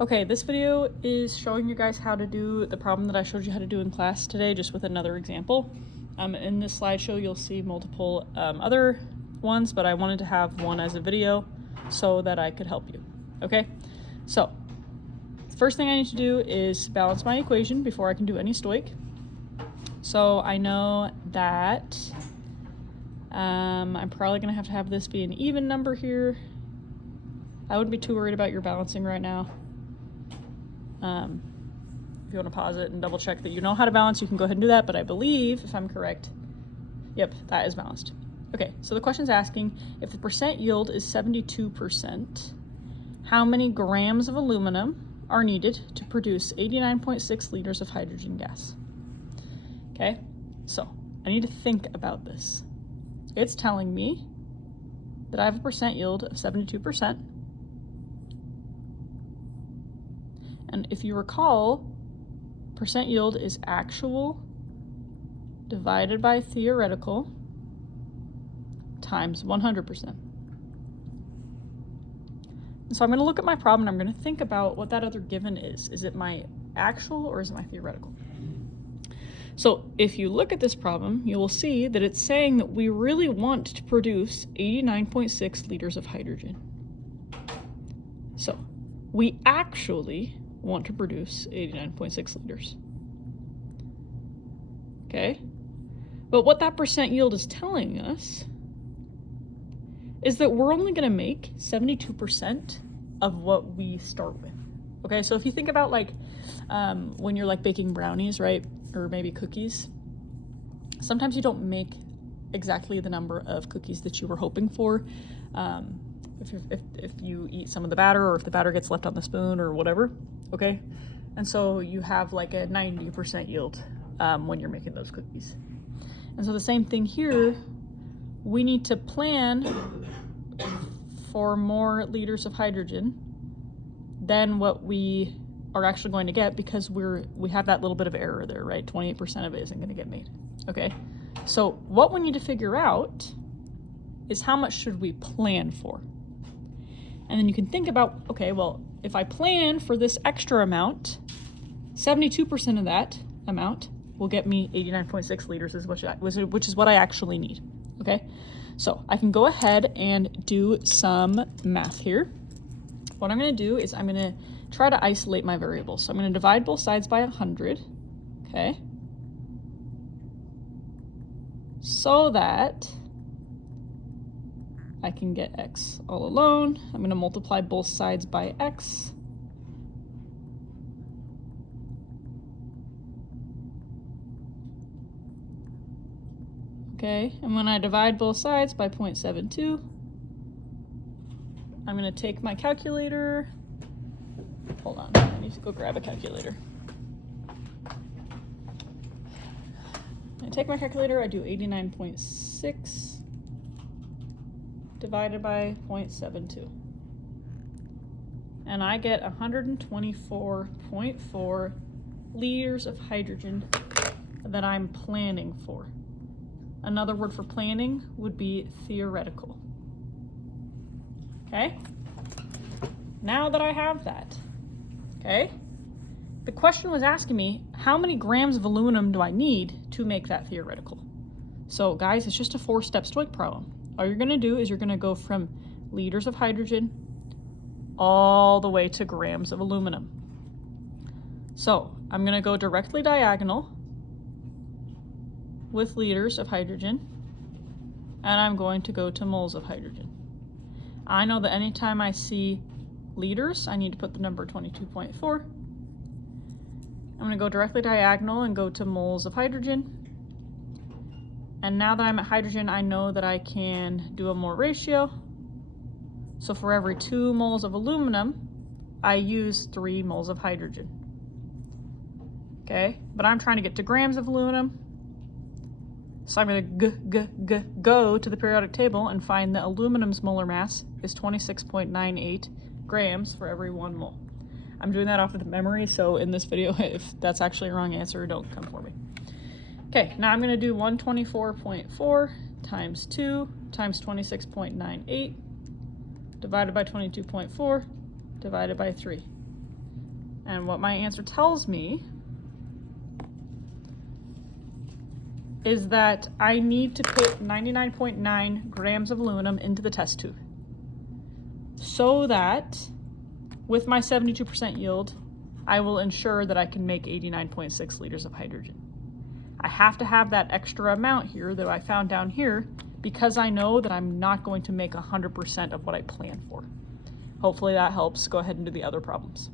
Okay, this video is showing you guys how to do the problem that I showed you how to do in class today, just with another example. In this slideshow, you'll see multiple other ones, but I wanted to have one as a video so that I could help you. Okay, so the first thing I need to do is balance my equation before I can do any stoic. So I know that I'm probably going to have this be an even number here. I wouldn't be too worried about your balancing right now. If you want to pause it and double check that you know how to balance, you can go ahead and do that, but I believe, if I'm correct, yep, that is balanced. Okay, so the question's asking, if the percent yield is 72%, how many grams of aluminum are needed to produce 89.6 liters of hydrogen gas? Okay, so I need to think about this. It's telling me that I have a percent yield of 72%. And if you recall, percent yield is actual divided by theoretical times 100%. And so I'm going to look at my problem and I'm going to think about what that other given is. Is it my actual or is it my theoretical? So if you look at this problem, you will see that it's saying that we really want to produce 89.6 liters of hydrogen. So we actually want to produce 89.6 liters. Okay? But what that percent yield is telling us is that we're only going to make 72% of what we start with. Okay, so if you think about like when you're like baking brownies, right? Or maybe cookies, sometimes you don't make exactly the number of cookies that you were hoping for. If you eat some of the batter, or if the batter gets left on the spoon or whatever, okay? And so you have like a 90% yield when you're making those cookies. And so the same thing here, we need to plan for more liters of hydrogen than what we are actually going to get, because we have that little bit of error there, right? 28% of it isn't going to get made, okay? So what we need to figure out is how much should we plan for? And then you can think about, okay, well, if I plan for this extra amount, 72% of that amount will get me 89.6 liters, which is what I actually need, okay? So I can go ahead and do some math here. What I'm going to do is I'm going to try to isolate my variables. So I'm going to divide both sides by 100, okay? So that I can get x all alone. I'm going to multiply both sides by x. Okay, and when I divide both sides by 0.72, I'm going to take my calculator. Hold on, I need to go grab a calculator. I take my calculator, I do 89.6 divided by 0.72. And I get 124.4 liters of hydrogen that I'm planning for. Another word for planning would be theoretical. Okay? Now that I have that, okay? The question was asking me, how many grams of aluminum do I need to make that theoretical? So guys, it's just a 4-step stoic problem. All you're gonna do is you're gonna go from liters of hydrogen all the way to grams of aluminum. So I'm gonna go directly diagonal with liters of hydrogen, and I'm going to go to moles of hydrogen. I know that anytime I see liters, I need to put the number 22.4. I'm going to go directly diagonal and go to moles of hydrogen. And now that I'm at hydrogen, I know that I can do a mole ratio. So for every 2 moles of aluminum, I use 3 moles of hydrogen. Okay, but I'm trying to get to grams of aluminum. So I'm going to go to the periodic table and find that aluminum's molar mass is 26.98 grams for every 1 mole. I'm doing that off of memory, so in this video, if that's actually a wrong answer, don't come for me. Okay, now I'm going to do 124.4 times 2 times 26.98 divided by 22.4 divided by 3. And what my answer tells me is that I need to put 99.9 grams of aluminum into the test tube so that with my 72% yield, I will ensure that I can make 89.6 liters of hydrogen. I have to have that extra amount here that I found down here because I know that I'm not going to make 100% of what I planned for. Hopefully that helps. Go ahead and do the other problems.